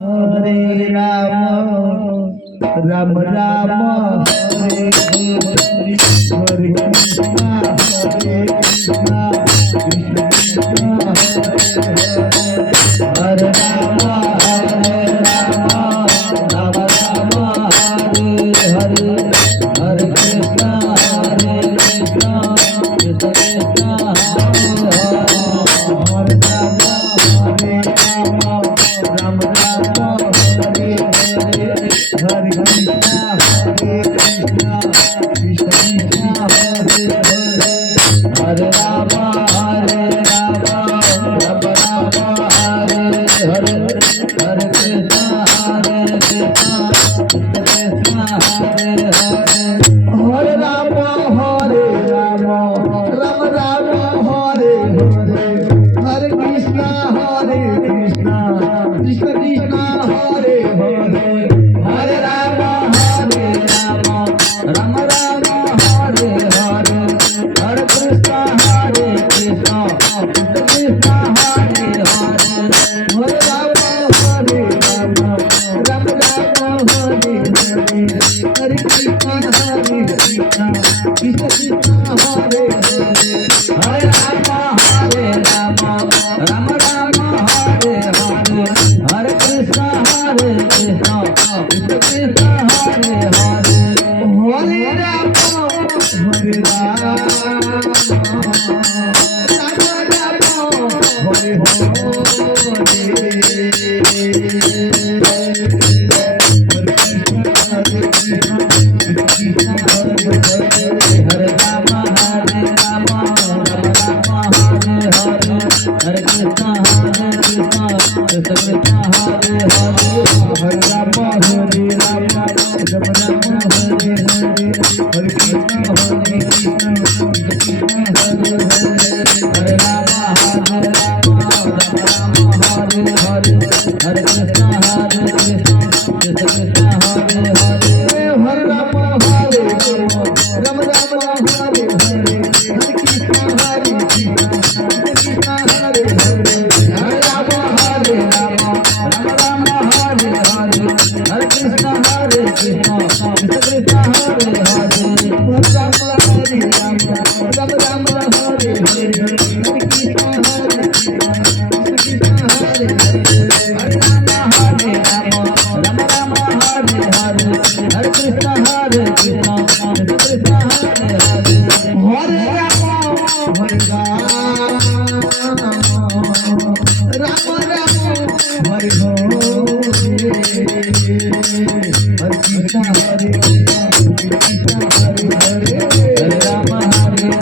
Hare Ram Ram Ram Hare Hare Hare Krishna Hare Krishna Krishna Krishna Hare Hare Hare Ram Ram Ram Hare Hare Hare Krishna Krishna Krishna Hare Ram Ram Ram Hare Hare Hare Krishna Krishna Krishna Hare Hare Hare Ram Ram Ram Hare Hare Hare Krishna Krishna Krishna Hare Hare Hare Ram Ram Ram Hare Hare Hare Krishna Krishna Krishna Hare Hare Hare Ram Ram Ram Hare Hare Hare Krishna Krishna Krishna Hare Hare Hare Ram Ram Ram Hare Hare Hare Krishna Krishna Krishna Krishna Hare Hare Hare Ram Ram Ram Hare Hare Hare Krishna Krishna Krishna Krishna Hare Hare Hare Ram Hare